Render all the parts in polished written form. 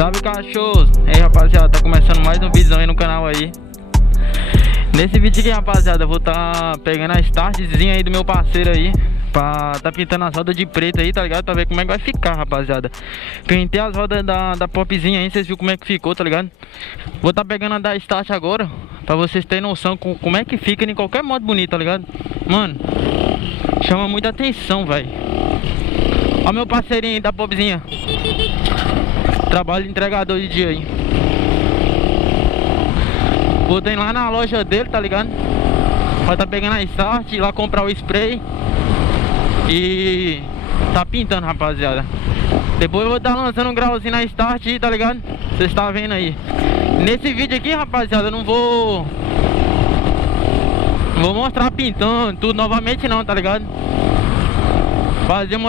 Salve, cachorros! E aí, rapaziada, tá começando mais um vídeo aí no canal aí. Nesse vídeo aqui, rapaziada, eu vou tá pegando a startzinha aí do meu parceiro aí, pra tá pintando as rodas de preto aí, tá ligado? Pra ver como é que vai ficar, rapaziada. Pintei as rodas da popzinha aí, vocês viram como é que ficou, tá ligado? Vou tá pegando a da start agora, pra vocês terem noção como é que fica em qualquer modo bonito, tá ligado? Mano, chama muita atenção, velho. Ó meu parceirinho aí da popzinha. Trabalho de entregador de dia aí. Botei lá na loja dele, tá ligado? Vai tá pegando a start, ir lá comprar o spray e tá pintando, rapaziada. Depois eu vou estar lançando um grauzinho na start, tá ligado? Vocês estão vendo aí. Nesse vídeo aqui, rapaziada, eu não vou mostrar pintando tudo novamente não, tá ligado? Fazer um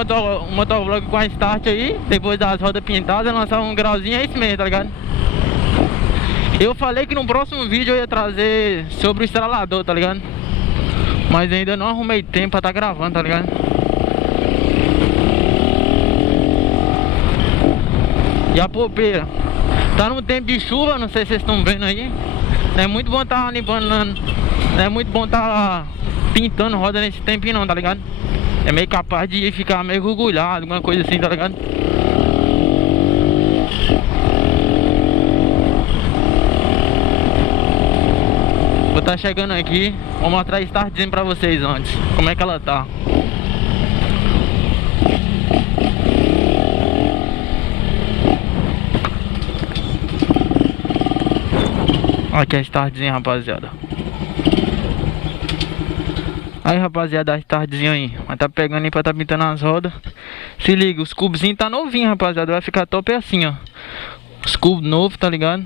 motovlog com a start aí, depois das rodas pintadas, lançar um grauzinho, é isso mesmo, tá ligado? Eu falei que no próximo vídeo eu ia trazer sobre o estralador, tá ligado? Mas ainda não arrumei tempo pra tá gravando, tá ligado? E a popeira tá no tempo de chuva, não sei se vocês estão vendo aí. Não é muito bom tá limpando, não é muito bom tá pintando roda nesse tempinho não, tá ligado? É meio capaz de ficar meio orgulhado, alguma coisa assim, tá ligado? Vou tá chegando aqui, vou mostrar a startzinha pra vocês antes, como é que ela tá. Aqui a startzinha, rapaziada. Aí, rapaziada, a startzinha aí. Mas tá pegando aí pra tá pintando as rodas. Se liga, os cubozinhos tá novinho, rapaziada. Vai ficar top assim, ó. Os cubos novos, tá ligado?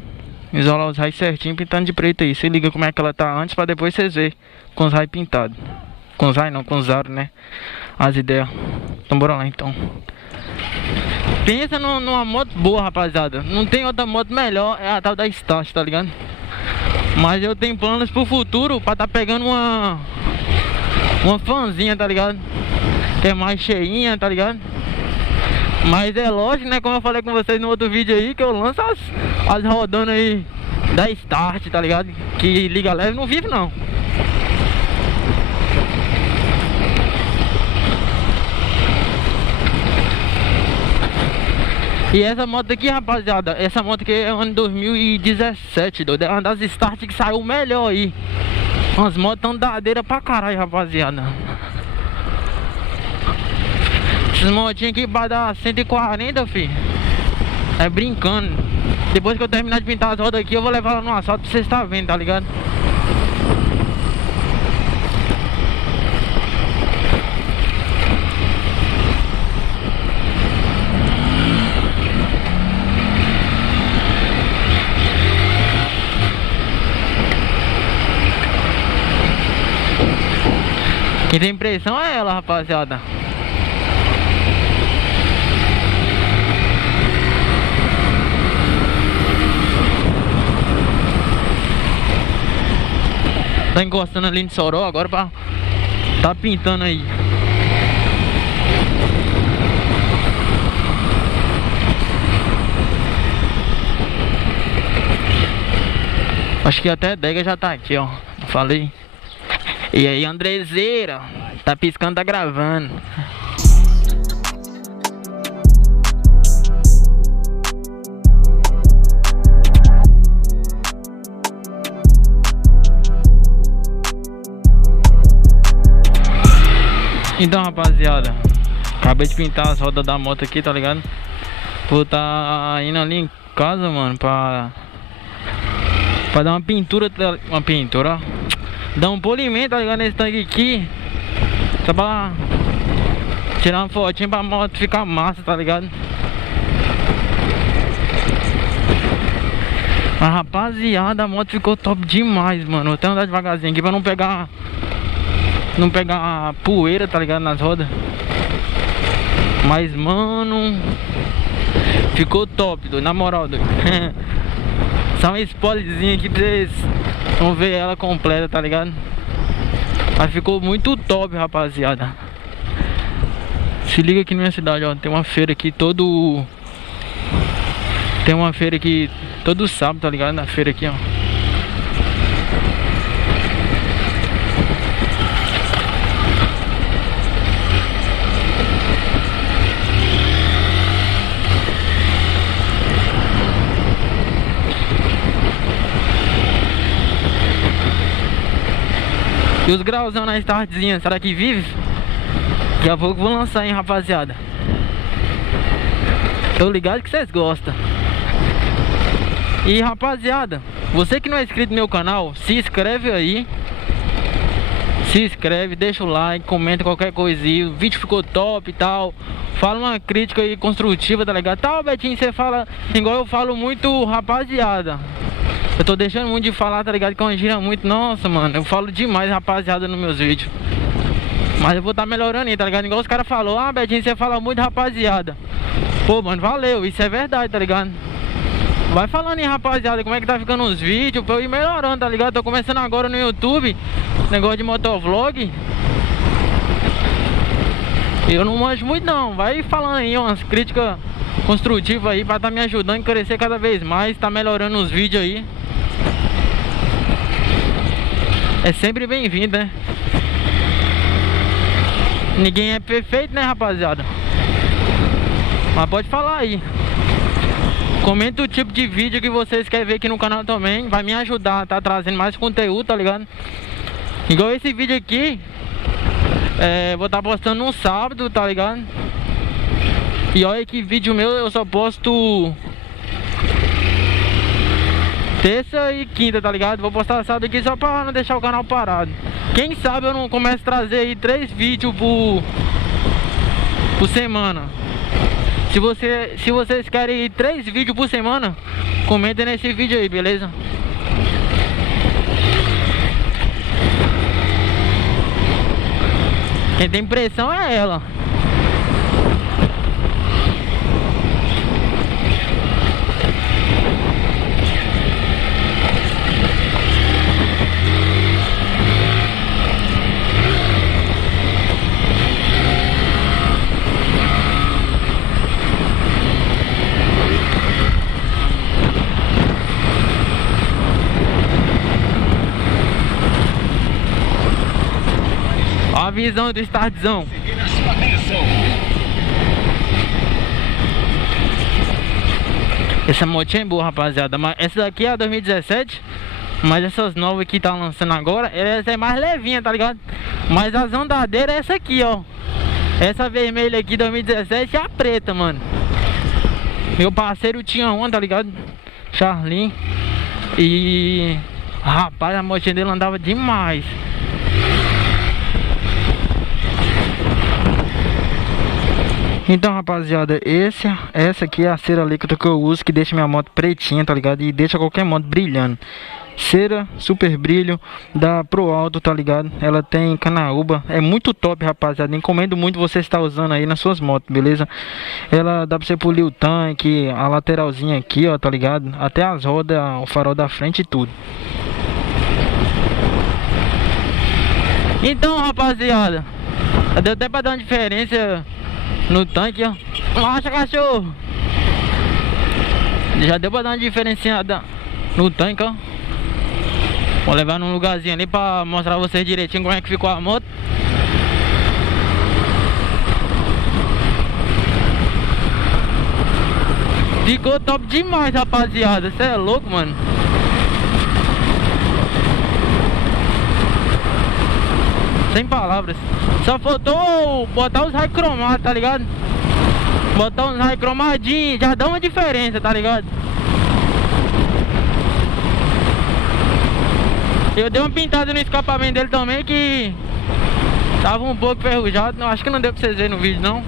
Isolar os raios certinho, pintando de preto aí. Se liga como é que ela tá antes, pra depois vocês verem. Com os raios pintados. Com os raios não, com os aros, né? As ideias. Então bora lá, então. Pensa numa moto boa, rapaziada. Não tem outra moto melhor, é a tal da Start, tá ligado? Mas eu tenho planos pro futuro pra tá pegando uma fanzinha, tá ligado? Que é mais cheinha, tá ligado? Mas é lógico, né? Como eu falei com vocês no outro vídeo aí, que eu lanço as rodonas aí da Start, tá ligado? Que liga leve não vive não. E essa moto aqui, rapaziada, essa moto aqui é ano 2017, doido. É uma das Start que saiu melhor aí. As motos tão dadeiras pra caralho, rapaziada. Essas motinhas aqui vai dar 140, fi. É brincando. Depois que eu terminar de pintar as rodas aqui, eu vou levar ela no asfalto pra vocês estarem vendo, tá ligado? Quem tem pressão é ela, rapaziada. Tá encostando ali no Soró agora pra tá pintando aí. Acho que até a Dega já tá aqui, ó. Falei. E aí, Andrezeira? Tá piscando, tá gravando. Então, rapaziada, acabei de pintar as rodas da moto aqui, tá ligado? Vou tá indo ali em casa, mano, pra dar uma pintura, ó. Dar um polimento, tá ligado, nesse tanque aqui. Só pra tirar uma fotinha pra moto ficar massa, tá ligado? Mas, rapaziada, a moto ficou top demais, mano. Vou até andar devagarzinho aqui pra não pegar poeira, tá ligado, nas rodas. Mas, mano, ficou top, doido, na moral, doido. Só um spoilerzinho aqui pra vocês vão ver ela completa, tá ligado? Mas ficou muito top, rapaziada. Se liga aqui na minha cidade, ó. Tem uma feira aqui Tem uma feira aqui todo sábado, tá ligado? Na feira aqui, ó. E os grauzão na startzinha, será que vive? Daqui a pouco vou lançar, hein, rapaziada. Tô ligado que vocês gostam. E rapaziada, você que não é inscrito no meu canal, se inscreve aí. Se inscreve, deixa o like, comenta qualquer coisinha. O vídeo ficou top e tal. Fala uma crítica aí construtiva, tá ligado? Tá, Betinho, você fala igual eu falo muito, rapaziada. Eu tô deixando muito de falar, tá ligado? Que eu gira muito. Nossa, mano, eu falo demais, rapaziada, nos meus vídeos. Mas eu vou tá melhorando aí, tá ligado? Igual os caras falaram, ah, Betinho, você fala muito, rapaziada. Pô, mano, valeu, isso é verdade, tá ligado? Vai falando aí, rapaziada, como é que tá ficando os vídeos pra eu ir melhorando, tá ligado? Tô começando agora no YouTube, negócio de motovlog. Eu não manjo muito não, vai falando aí umas críticas construtivas aí pra tá me ajudando a crescer cada vez mais, tá melhorando os vídeos aí. É sempre bem-vindo, né? Ninguém é perfeito, né, rapaziada? Mas pode falar aí. Comenta o tipo de vídeo que vocês querem ver aqui no canal também. Vai me ajudar a tá trazendo mais conteúdo, tá ligado? Igual esse vídeo aqui, vou estar postando no sábado, tá ligado? E olha que vídeo meu eu só posto terça e quinta, tá ligado? Vou postar sábado aqui só pra não deixar o canal parado. Quem sabe eu não começo a trazer aí 3 vídeos por semana. Se vocês querem 3 vídeos por semana, comentem nesse vídeo aí, beleza? Quem tem pressão é ela. A visão do startzão. Essa motinha é boa, rapaziada. Mas essa daqui é a 2017. Mas essas novas que tá lançando agora, essa é mais levinha, tá ligado? Mas as andadeiras é essa aqui, ó. Essa vermelha aqui 2017 é a preta, mano. Meu parceiro tinha uma, tá ligado? Charlin. E rapaz, a motinha dele andava demais. Então, rapaziada, essa aqui é a cera líquida que eu uso, que deixa minha moto pretinha, tá ligado? E deixa qualquer moto brilhando. Cera super brilho da Pro Alto, tá ligado? Ela tem canaúba, é muito top, rapaziada. Encomendo muito você estar usando aí nas suas motos, beleza? Ela dá pra você polir o tanque, a lateralzinha aqui, ó, tá ligado? Até as rodas, o farol da frente e tudo. Então, rapaziada, deu até pra dar uma diferença no tanque, ó. Marcha, cachorro! Já deu pra dar uma diferenciada no tanque, ó. Vou levar num lugarzinho ali pra mostrar a vocês direitinho como é que ficou a moto. Ficou top demais, rapaziada. Você é louco, mano. Sem palavras. Só faltou botar os raios cromados, tá ligado? Botar uns raios cromadinhos, já dá uma diferença, tá ligado? Eu dei uma pintada no escapamento dele também, que tava um pouco enferrujado. Não, acho que não deu pra vocês verem no vídeo não.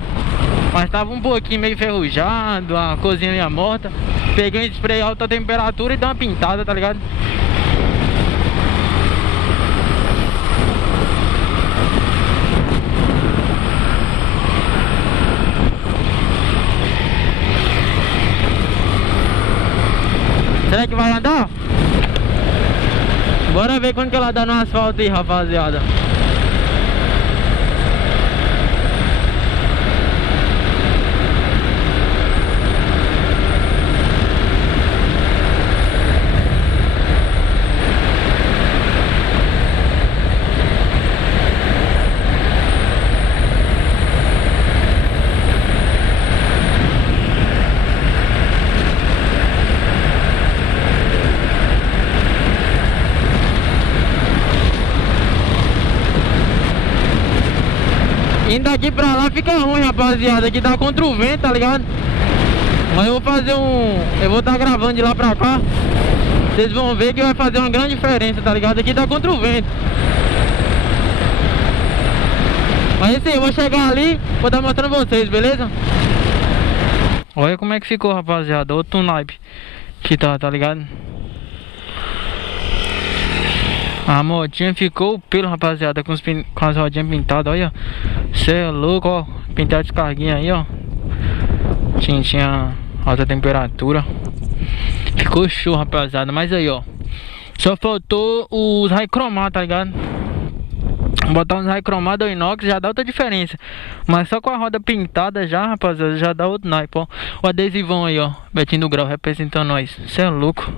Mas tava um pouquinho meio enferrujado, a cozinha meio morta. Peguei um spray alta temperatura e dei uma pintada, tá ligado? Será que vai andar? Bora ver quando que ela dá no asfalto aí, rapaziada. ficar ruim, rapaziada. Aqui tá contra o vento, tá ligado? Mas eu vou fazer eu vou estar gravando de lá pra cá. Vocês vão ver que vai fazer uma grande diferença, tá ligado? Aqui tá contra o vento. Mas assim, eu vou chegar ali, vou estar mostrando vocês, beleza? Olha como é que ficou, rapaziada. Outro naipe que tá ligado? A motinha ficou o pelo, rapaziada, com as rodinhas pintadas, olha. Cê é louco, ó. Pintar descarguinha aí, ó. Tinha alta temperatura. Ficou show, rapaziada. Mas aí, ó, só faltou os raio cromados, tá ligado? Botar uns raio cromados ou inox já dá outra diferença. Mas só com a roda pintada já, rapaziada, já dá outro naipe, ó. O adesivão aí, ó. Betinho do Grau representando nós. Cê é louco.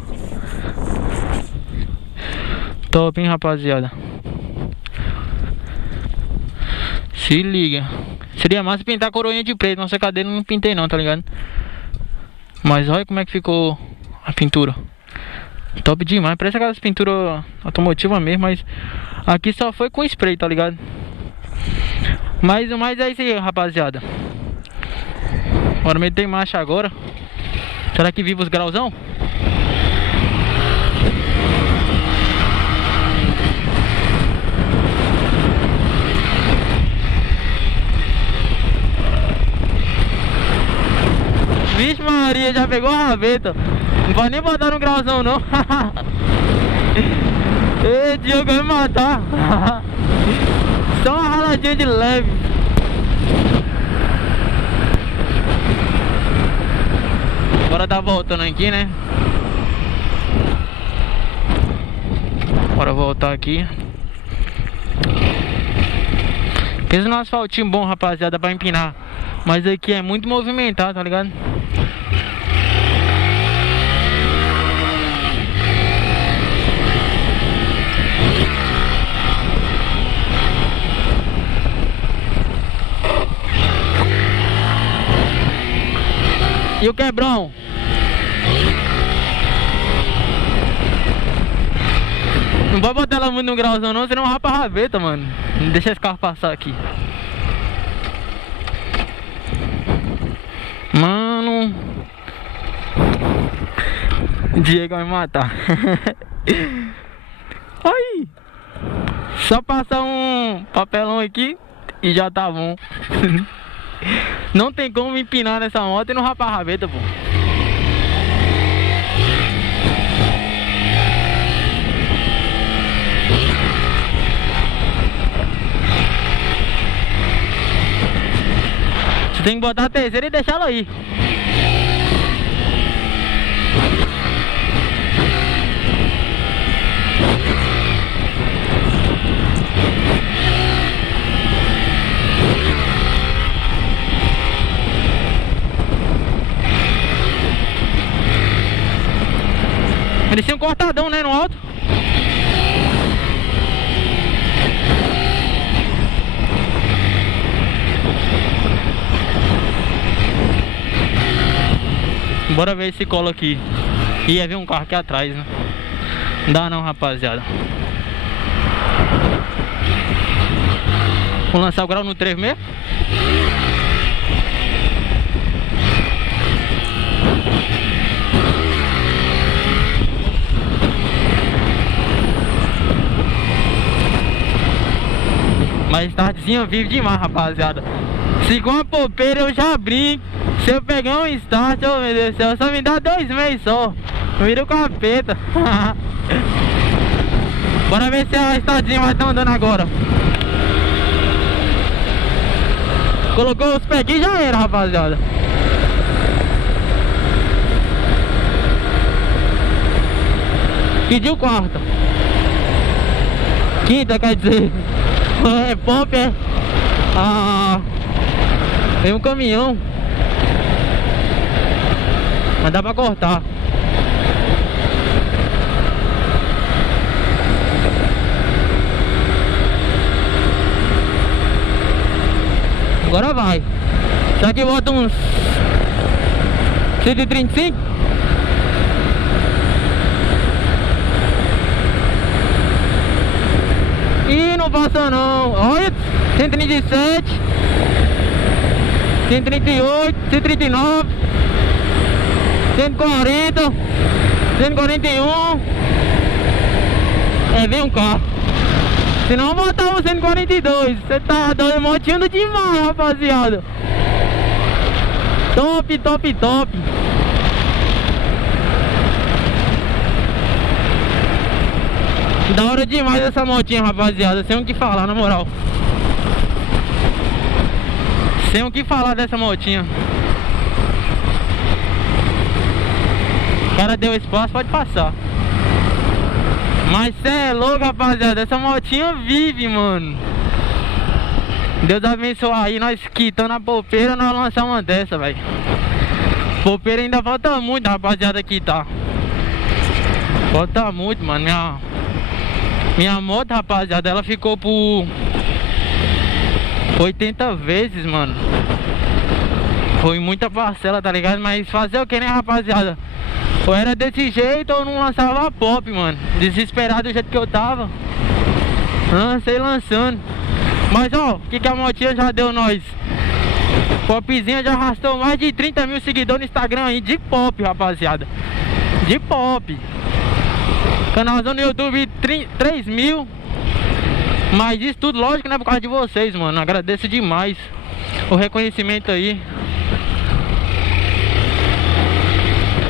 Top, hein, rapaziada. Se liga. Seria massa pintar a coroinha de preto. Nossa cadeira não pintei não, tá ligado? Mas olha como é que ficou a pintura. Top demais. Parece aquelas pinturas automotivas mesmo. Mas aqui só foi com spray, tá ligado? Mas é isso aí, rapaziada. Bora meter marcha agora. Será que vive os grauzão? Vixe Maria, já pegou a rabeta. Não pode nem botar no grauzão não. Ei, Diogo vai me matar. Só uma raladinha de leve. Bora dar voltando aqui, né? Bora voltar aqui. Pensa no asfaltinho bom, rapaziada, pra empinar. Mas aqui é muito movimentado, tá ligado? E o quebrão? Não vai botar ela muito no grauzão não, senão rapa a rabeta, mano. Não deixa esse carro passar aqui. Mano, o Diego vai me matar. Aí, só passar um papelão aqui e já tá bom. Não tem como empinar nessa moto e não rapar a rabeta, pô. Você tem que botar a terceira e deixar ela aí. Eles tinham um cortadão, né, no alto. Bora ver esse colo aqui. Ia ver um carro aqui atrás, né? Não dá não, rapaziada. Vamos lançar o grau no 3 mesmo. Mas startzinho vive demais, rapaziada. Se com a popeira eu já brinco. Se eu pegar um start, oh meu Deus do céu, só me dá 2 meses só. Vira o capeta. Bora ver se a startzinha vai estar andando agora. Colocou os pés aqui e já era, rapaziada. Pediu quarta. Quinta, quer dizer. É pop, é? Ah, tem um caminhão. Mas dá pra cortar. Agora vai. Será que bota uns 135? Ih, não passa não. Olha, 137. 138, 139, 140, 141. É, vem um carro. Se não botar um 142, você tá doido, motinho demais, rapaziada. Top, top, top. Da hora demais essa motinha, rapaziada. Sem o que falar, na moral. Sem o que falar dessa motinha. O cara deu espaço, pode passar. Mas cê é louco, rapaziada. Essa motinha vive, mano. Deus abençoe aí. Nós quitando a popeira, nós lançamos uma dessa, velho. Popeira ainda falta muito, rapaziada, quitar. Falta muito, mano. Minha moto, rapaziada, ela ficou por 80 vezes, mano. Foi muita parcela, tá ligado? Mas fazer o que, né, rapaziada? Ou era desse jeito ou não lançava pop, mano. Desesperado do jeito que eu tava. Lancei lançando. Mas ó, o que a motinha já deu nós? Popzinha já arrastou mais de 30 mil seguidores no Instagram aí. De pop, rapaziada. De pop. Canalzão no YouTube 3 mil. Mas isso tudo, lógico, né, por causa de vocês, mano. Agradeço demais o reconhecimento aí.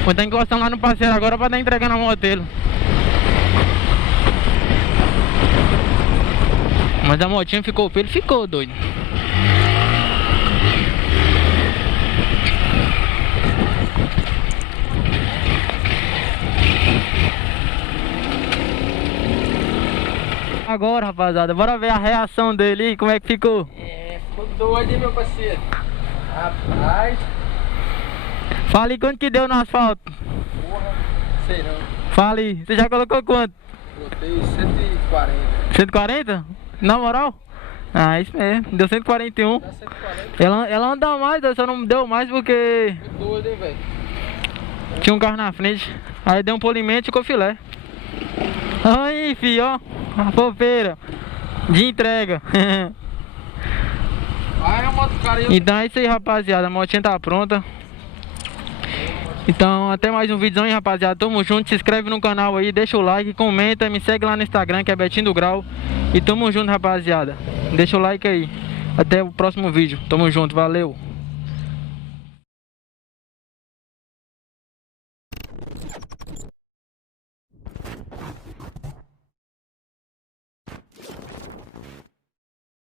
Vou estar encostando lá no parceiro agora pra estar entregando a moto dele. Mas a motinha ficou pra ele, ficou doido. Agora, rapaziada, bora ver a reação dele aí, como é que ficou. É, ficou doido, hein, meu parceiro. Rapaz. Fala aí quanto que deu no asfalto. Porra, sei não. Fala aí, você já colocou quanto? Botei 140. 140? Na moral? Ah, isso mesmo, deu 141. Dá 140. Ela anda mais, só não deu mais porque Ficou doido, hein, velho. tinha um carro na frente. Aí deu um polimento e ficou filé. Aí, filho, ó, a popeira de entrega. Vai, a moto, cara. Então é isso aí, rapaziada, a motinha tá pronta. Então até mais um vídeo aí, rapaziada. Tamo junto, se inscreve no canal aí, deixa o like, comenta, me segue lá no Instagram, que é Betinho do Grau. E tamo junto, rapaziada. Deixa o like aí. Até o próximo vídeo. Tamo junto, valeu.